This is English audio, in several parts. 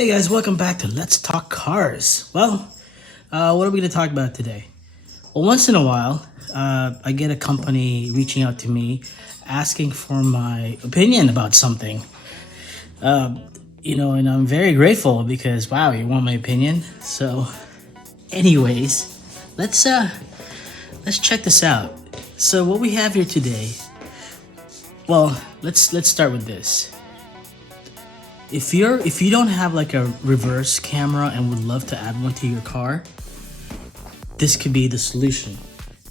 Hey guys, welcome back to Let's Talk Cars. Well, what are we going to talk about today? Well, once in a while, I get a company reaching out to me asking for my opinion about something. And I'm very grateful because, wow, you want my opinion? So, anyways, let's check this out. So, what we have here today, well, let's start with this. If you don't have like a reverse camera and would love to add one to your car, this could be the solution.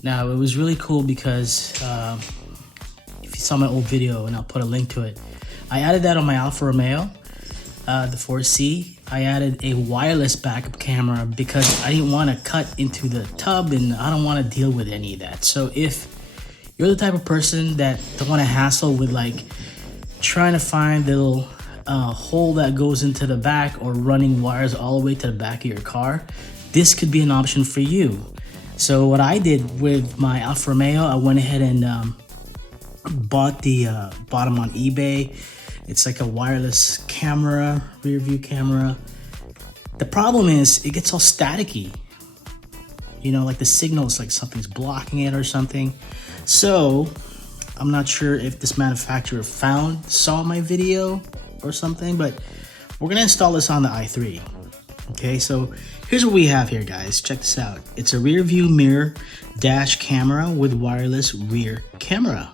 Now, it was really cool because if you saw my old video, and I'll put a link to it, I added that on my Alfa Romeo, the 4C. I added a wireless backup camera because I didn't want to cut into the tub and I don't want to deal with any of that. So if you're the type of person that don't want to hassle with like trying to find the little hole that goes into the back or running wires all the way to the back of your car, this could be an option for you. So what I did with my Alfa Romeo, I went ahead and bought them on eBay. It's like a wireless camera, rear view camera. The problem is it gets all staticky. You know, like the signal is like something's blocking it or something. So I'm not sure if this manufacturer saw my video or something, but we're gonna install this on the i3. Okay, so here's what we have here, guys. Check this out. It's a rear view mirror dash camera with wireless rear camera.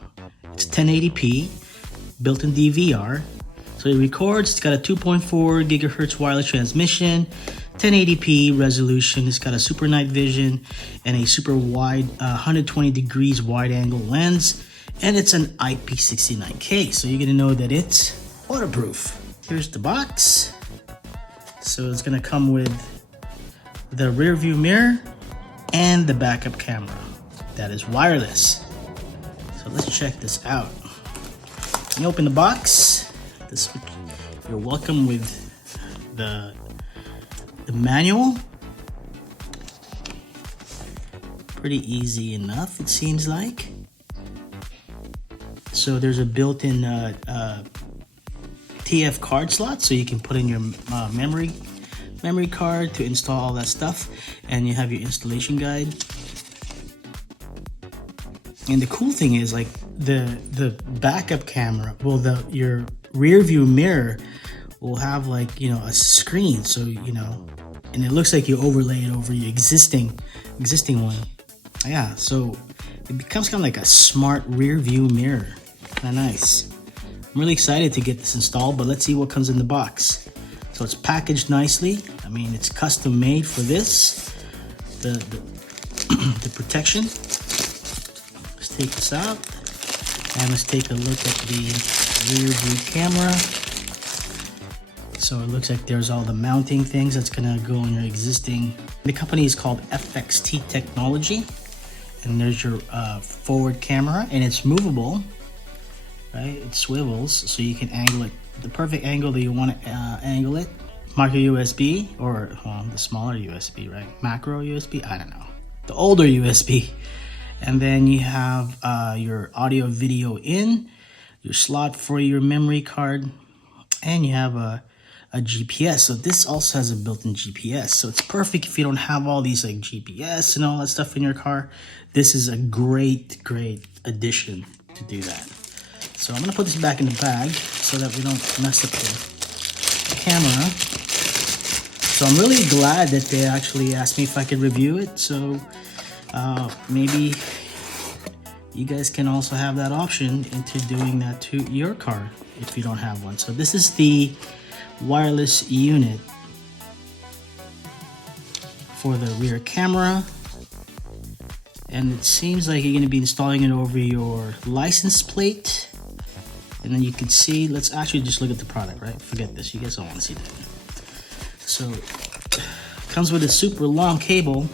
It's 1080p, built-in DVR. So it records. It's got a 2.4 gigahertz wireless transmission, 1080p resolution. It's got a super night vision and a super wide 120 degrees wide angle lens, and it's an IP69K. So you're gonna know that it's waterproof. Here's the box. So it's gonna come with the rear view mirror and the backup camera that is wireless. So let's check this out. You open the box. You're welcome with the manual. Pretty easy enough, it seems like. So there's a built-in TF card slot, so you can put in your memory card to install all that stuff, and you have your installation guide. And the cool thing is, like, the backup camera, well, your rear view mirror will have, like, you know, a screen, so you know, and it looks like you overlay it over your existing one. Yeah, so it becomes kind of like a smart rear view mirror. Kind of nice. I'm really excited to get this installed, but let's see what comes in the box. So it's packaged nicely. I mean, it's custom made for this. The protection. Let's take this out and let's take a look at the rear view camera. So it looks like there's all the mounting things that's gonna go on your existing. The company is called FXT technology, and there's your forward camera, and it's movable. Right, it swivels, so you can angle it the perfect angle that you want to angle it. Micro USB, or the smaller USB, right? Macro USB, I don't know. The older USB. And then you have your audio video in, your slot for your memory card, and you have a GPS. So this also has a built-in GPS. So it's perfect if you don't have all these like GPS and all that stuff in your car. This is a great addition to do that. So I'm gonna put this back in the bag so that we don't mess up the camera. So I'm really glad that they actually asked me if I could review it. So maybe you guys can also have that option into doing that to your car if you don't have one. So this is the wireless unit for the rear camera. And it seems like you're gonna be installing it over your license plate. And then you can see, let's actually just look at the product, right? Forget this, you guys don't want to see that. So, it comes with a super long cable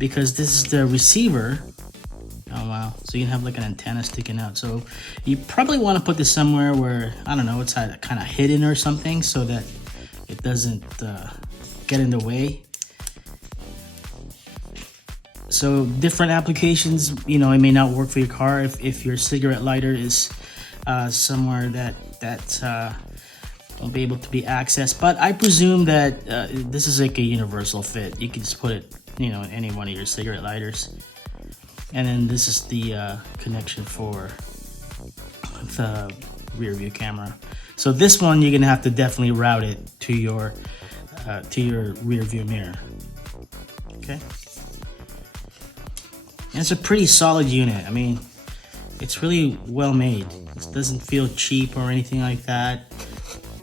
because this is the receiver. Oh wow, so you can have like an antenna sticking out. So you probably want to put this somewhere where, I don't know, it's kind of hidden or something so that it doesn't get in the way. So different applications, you know, it may not work for your car if your cigarette lighter is somewhere that won't be able to be accessed. But I presume that this is like a universal fit. You can just put it, you know, in any one of your cigarette lighters. And then this is the connection for the rear view camera. So this one, you're gonna have to definitely route it to your rear view mirror. Okay. And it's a pretty solid unit. I mean, it's really well made. It doesn't feel cheap or anything like that.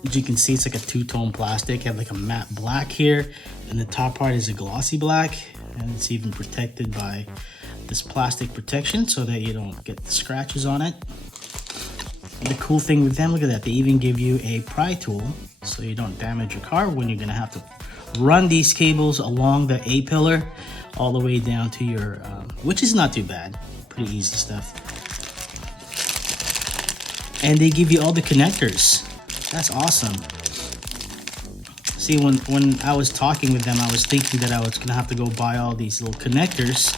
As you can see, it's like a two-tone plastic. You have like a matte black here, and the top part is a glossy black, and it's even protected by this plastic protection so that you don't get the scratches on it. And the cool thing with them, look at that, they even give you a pry tool so you don't damage your car when you're gonna have to run these cables along the A-pillar all the way down to your, which is not too bad, pretty easy stuff. And they give you all the connectors. That's awesome. See, when I was talking with them, I was thinking that I was gonna have to go buy all these little connectors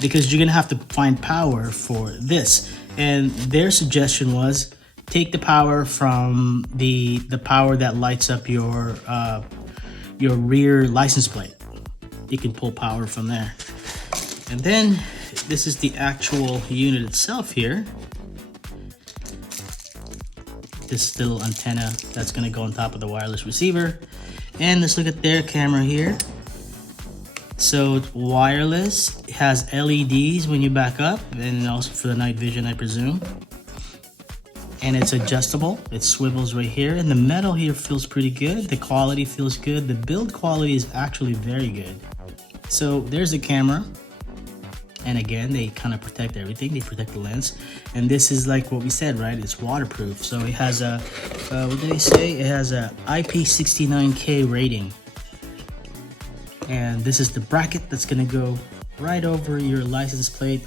because you're gonna have to find power for this. And their suggestion was take the power from the power that lights up your rear license plate. You can pull power from there. And then this is the actual unit itself here. This little antenna that's gonna go on top of the wireless receiver. And let's look at their camera here. So it's wireless, it has LEDs when you back up, and also for the night vision, I presume. And it's adjustable, it swivels right here, and the metal here feels pretty good. The quality feels good. The build quality is actually very good. So there's the camera. And again, they kind of protect everything. They protect the lens. And this is like what we said, right? It's waterproof. So it has a, what did they say? It has a IP69K rating. And this is the bracket that's gonna go right over your license plate.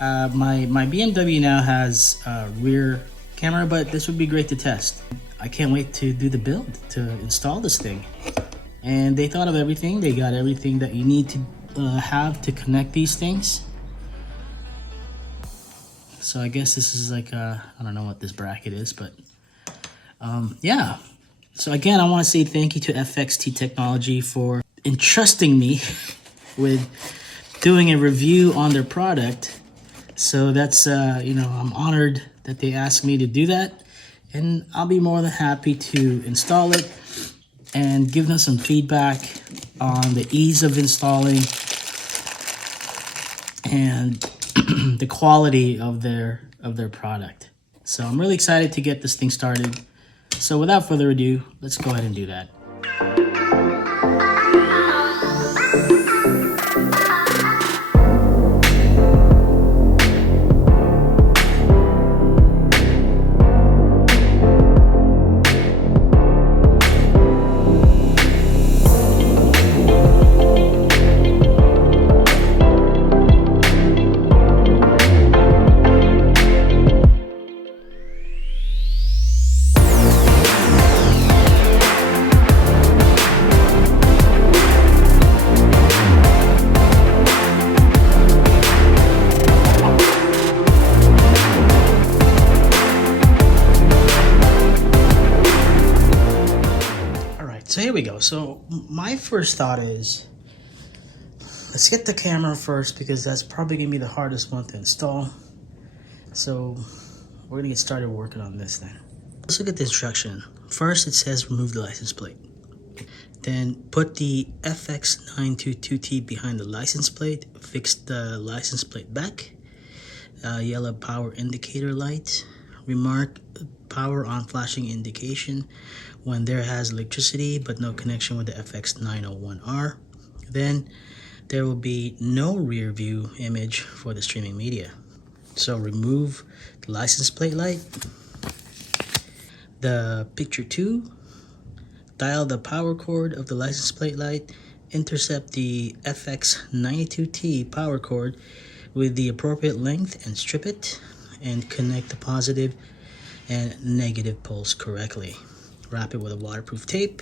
My BMW now has a rear camera, but this would be great to test. I can't wait to do the build, to install this thing. And they thought of everything. They got everything that you need to have to connect these things. So I guess this is like, I don't know what this bracket is, but yeah. So again, I wanna say thank you to FXT Technology for entrusting me with doing a review on their product. So that's, you know, I'm honored that they asked me to do that, and I'll be more than happy to install it and give them some feedback on the ease of installing and the quality of their product. So I'm really excited to get this thing started. So without further ado, let's go ahead and do that. So here we go. So my first thought is, let's get the camera first because that's probably gonna be the hardest one to install. So we're gonna get started working on this then. Let's look at the instruction. First, it says remove the license plate. Then put the FX922T behind the license plate. Fix the license plate back. Yellow power indicator light. Remark power on flashing indication when there has electricity but no connection with the FX901R. Then there will be no rear view image for the streaming media. So remove the license plate light. The picture 2, dial the power cord of the license plate light, intercept the FX92T power cord with the appropriate length and strip it, and connect the positive and negative poles correctly. Wrap it with a waterproof tape.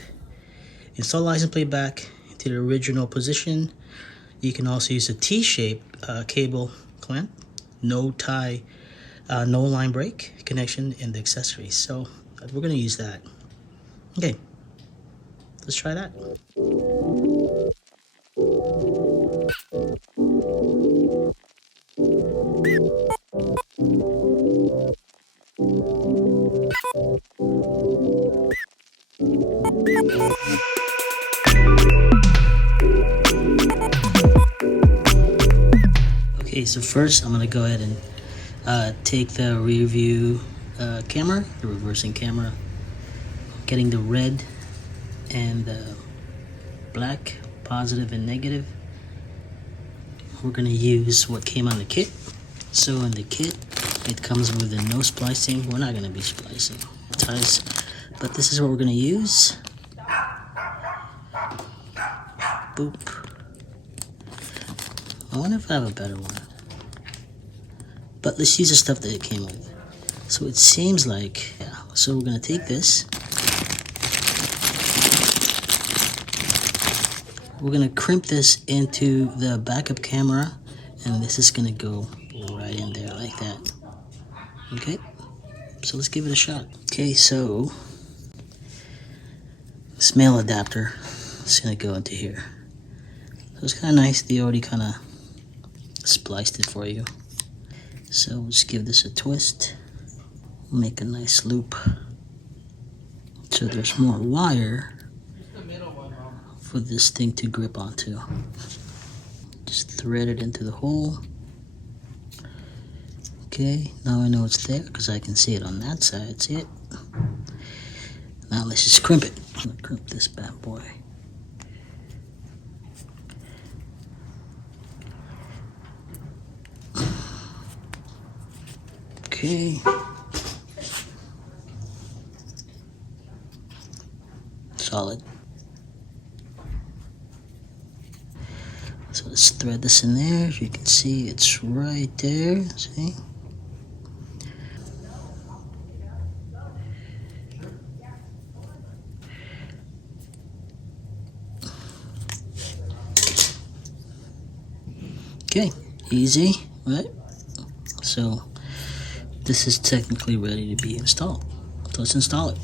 Install license plate back to the original position. You can also use a T-shaped cable clamp, no tie, no line break connection in the accessories. So we're gonna use that. Okay, let's try that. Okay, so first I'm gonna go ahead and take the rear view camera, the reversing camera, getting the red and the black, positive and negative. We're gonna use what came on the kit. So in the kit, it comes with a no splicing. We're not gonna be splicing ties, but this is what we're gonna use. Boop. I wonder if I have a better one. But let's use the stuff that it came with. So it seems like, yeah. So we're gonna take this. We're gonna crimp this into the backup camera, and this is gonna go right in there like that. Okay, so let's give it a shot. Okay, so this male adapter is gonna go into here. So it's kind of nice. They already kind of spliced it for you. So we'll just give this a twist. Make a nice loop. So there's more wire for this thing to grip onto. Just thread it into the hole. Okay, now I know it's there because I can see it on that side. See it? Now let's just crimp it. I'm gonna crimp this bad boy. Okay. Solid. So let's thread this in there. As you can see, it's right there. See? Okay, easy, right? So this is technically ready to be installed. So let's install it.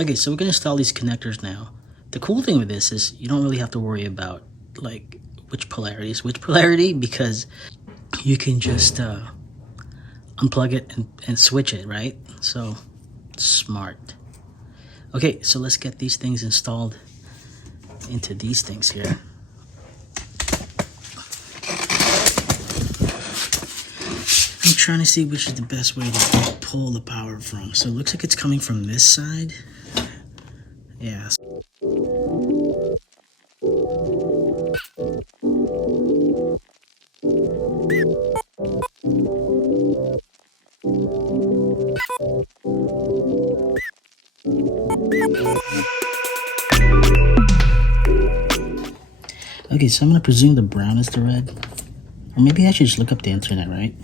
Okay, so we're gonna install these connectors now. The cool thing with this is you don't really have to worry about like which polarity, because you can just unplug it and switch it, right? So smart. Okay, so let's get these things installed into these things here. I'm trying to see which is the best way to pull the power from. So it looks like it's coming from this side. Yeah. Okay, so I'm gonna presume the brown is the red. Or maybe I should just look up the internet, right?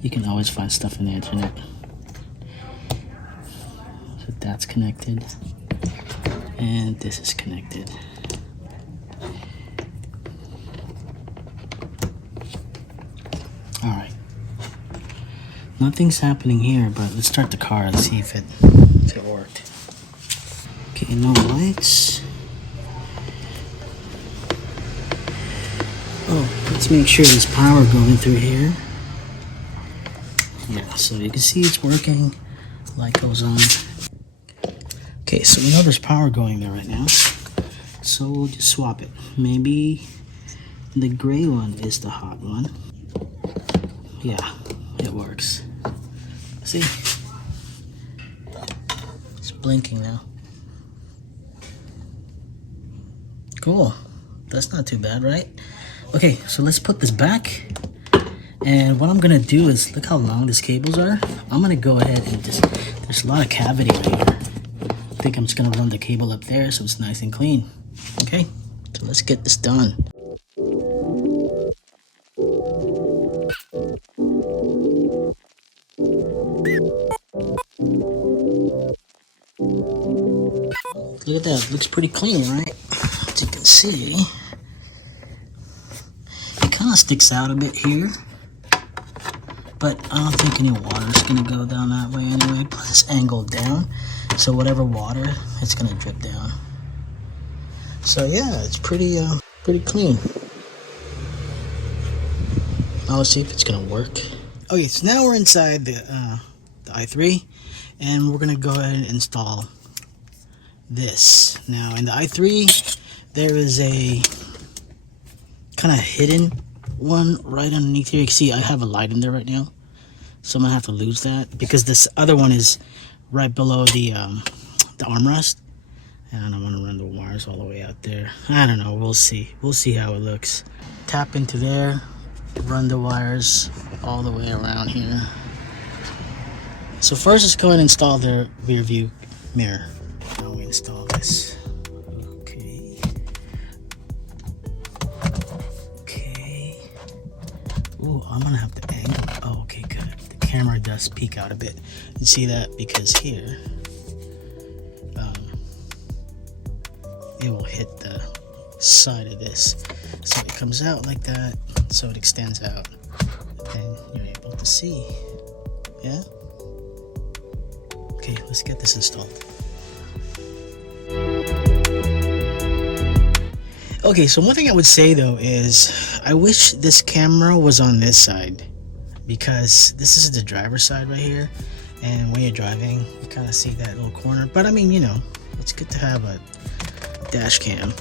You can always find stuff in the internet. So that's connected. And this is connected. Alright. Nothing's happening here, but let's start the car and see if it worked. Okay, no lights. Oh, let's make sure there's power going through here. Yeah, so you can see it's working. Light goes on. Okay, so we know there's power going there right now. So we'll just swap it. Maybe the gray one is the hot one. Yeah, it works. See? It's blinking now. Cool. That's not too bad, right? Okay, so let's put this back. And what I'm gonna do is, look how long these cables are. I'm gonna go ahead and just, there's a lot of cavity right here. I think I'm just gonna run the cable up there so it's nice and clean. Okay, so let's get this done. Look at that, it looks pretty clean, right? As you can see, it kind of sticks out a bit here. But I don't think any water is going to go down that way anyway. Plus it's angled down. So whatever water, it's gonna drip down. So yeah, it's pretty clean. Now let's see if it's gonna work. Okay, so now we're inside the i3, and we're gonna go ahead and install this. Now in the i3, there is a kind of hidden one right underneath here. You can see I have a light in there right now, so I'm gonna have to lose that because this other one is right below the armrest, and I don't want to run the wires all the way out there. I don't know, we'll see how it looks. Tap into there, run the wires all the way around here. So first, let's go ahead and install the rear view mirror. Now we install this. Okay. Ooh, I'm gonna have to angle it. Oh, okay, good. The camera does peek out a bit. You see that because here, it will hit the side of this. So it comes out like that, so it extends out, and you're able to see. Yeah? Okay, let's get this installed. Okay, so one thing I would say though is I wish this camera was on this side, because this is the driver's side right here, and when you're driving you kind of see that little corner. But I mean, you know, it's good to have a dash cam.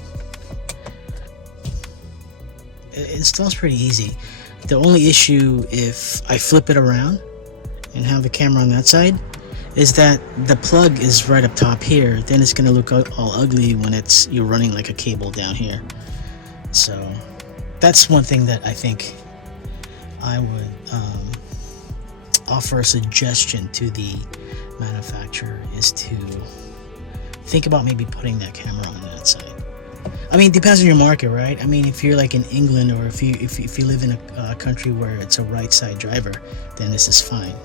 It installs pretty easy. The only issue if I flip it around and have the camera on that side is that the plug is right up top here. Then it's gonna look all ugly when you're running like a cable down here. So that's one thing that I think I would offer a suggestion to the manufacturer, is to think about maybe putting that camera on that side. I mean, it depends on your market, right? I mean, if you're like in England, or if you live in a country where it's a right side driver, then this is fine.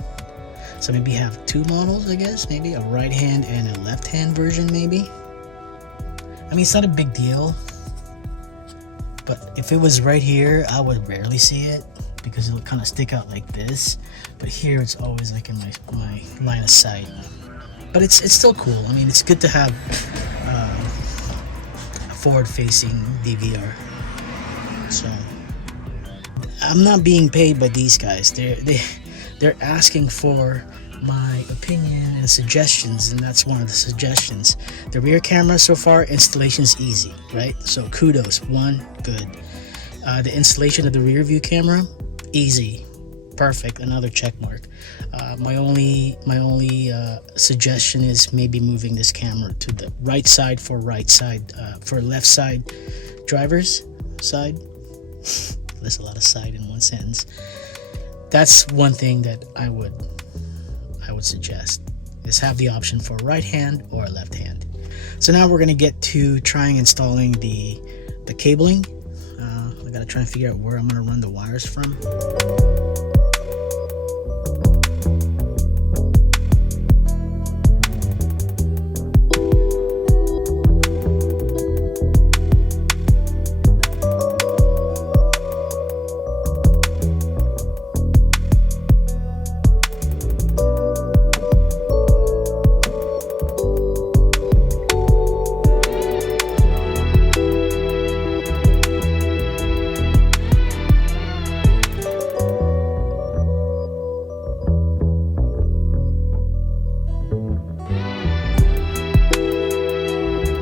So maybe have two models, I guess. Maybe a right hand and a left hand version, maybe. I mean, it's not a big deal, but if it was right here, I would rarely see it because it'll kind of stick out like this. But here, it's always like in my line of sight. But it's still cool. I mean, it's good to have a forward-facing DVR. So I'm not being paid by these guys. They're asking for my opinion and suggestions, and that's one of the suggestions. The rear camera so far, installation is easy, right? So kudos, good. The installation of the rear view camera, easy, perfect, another check mark. My only suggestion is maybe moving this camera to the right side for left side driver's side. There's a lot of side in one sentence. That's one thing that I would suggest, is have the option for right hand or left hand. So now we're going to get to trying installing the cabling. I got to try and figure out where I'm going to run the wires from.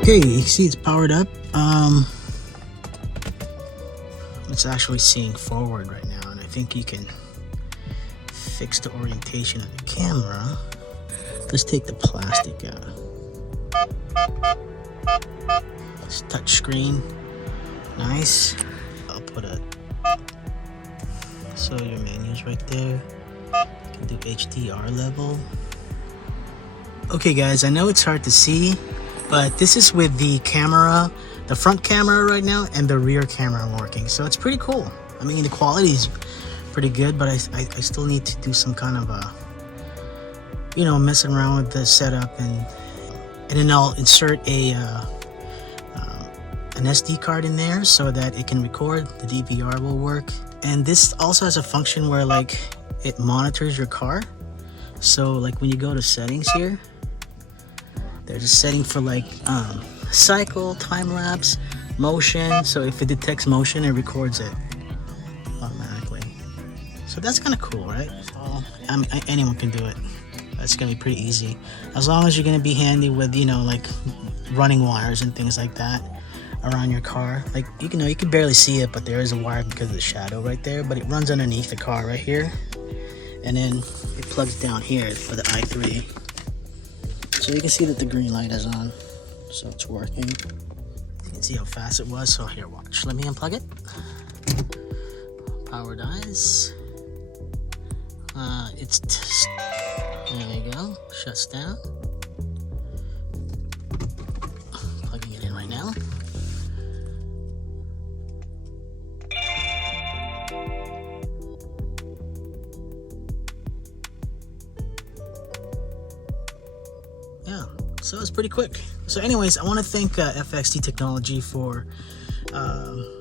Okay, you see it's powered up. It's actually seeing forward right now, and I think you can fix the orientation of the camera. Let's take the plastic out. It's touch screen. Nice. I'll put so your menu's right there. You can do HDR level. Okay guys, I know it's hard to see, but this is with the camera, the front camera right now, and the rear camera working. So it's pretty cool. I mean, the quality is pretty good, but I still need to do some kind of messing around with the setup, and then I'll insert an SD card in there so that it can record. The DVR will work, and this also has a function where like it monitors your car. So like when you go to settings here, They're just setting for like cycle, time lapse, motion. So if it detects motion, it records it automatically. So that's kind of cool, right? So anyone can do it. That's gonna be pretty easy, as long as you're gonna be handy with, you know, like running wires and things like that around your car. Like, you know, you can barely see it, but there is a wire because of the shadow right there, but it runs underneath the car right here, and then it plugs down here for the i3. So you can see that the green light is on, so it's working. You can see how fast it was. So here, watch, let me unplug it. Power dies. There you go, shuts down. Plugging it in right now. Yeah, so it's pretty quick. So anyways, I want to thank FXT Technology for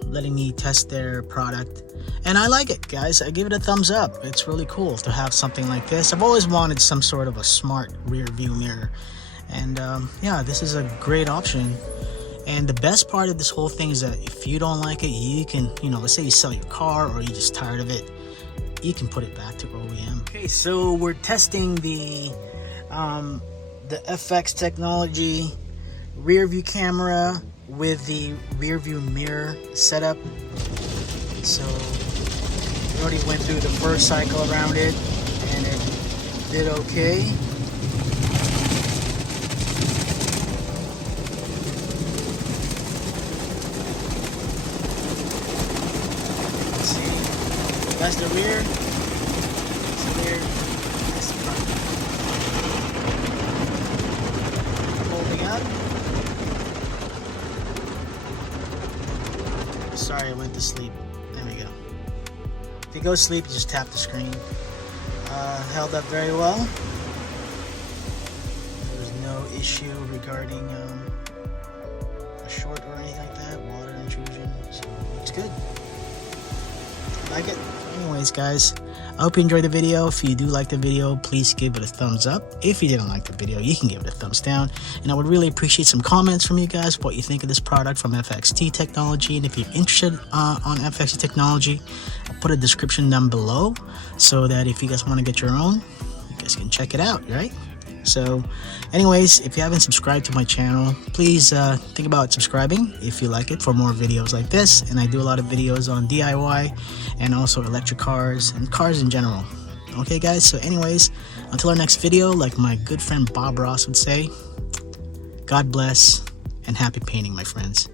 letting me test their product, and I like it, guys. I give it a thumbs up. It's really cool to have something like this. I've always wanted some sort of a smart rear view mirror, and yeah, this is a great option. And the best part of this whole thing is that if you don't like it, you can, you know, let's say you sell your car or you're just tired of it, you can put it back to OEM. Okay, so we're testing the FX Technology rear view camera with the rear view mirror setup. So we already went through the first cycle around it, and it did okay. Let's see, that's the rear, that's the rear, that's the front. Holding up. Sorry, I went to sleep. There we go. If you go to sleep, just tap the screen. Held up very well. There was no issue regarding a short or anything like that, water intrusion, so it looks good. I like it. Anyways, guys, I hope you enjoyed the video. If you do like the video, please give it a thumbs up. If you didn't like the video, you can give it a thumbs down. And I would really appreciate some comments from you guys, what you think of this product from FXT Technology. And if you're interested on FXT Technology, I'll put a description down below so that if you guys want to get your own, you guys can check it out, right? So anyways, if you haven't subscribed to my channel, please think about subscribing if you like it, for more videos like this. And I do a lot of videos on DIY and also electric cars and cars in general. Okay guys, so anyways, until our next video, like my good friend Bob Ross would say, God bless and happy painting, my friends.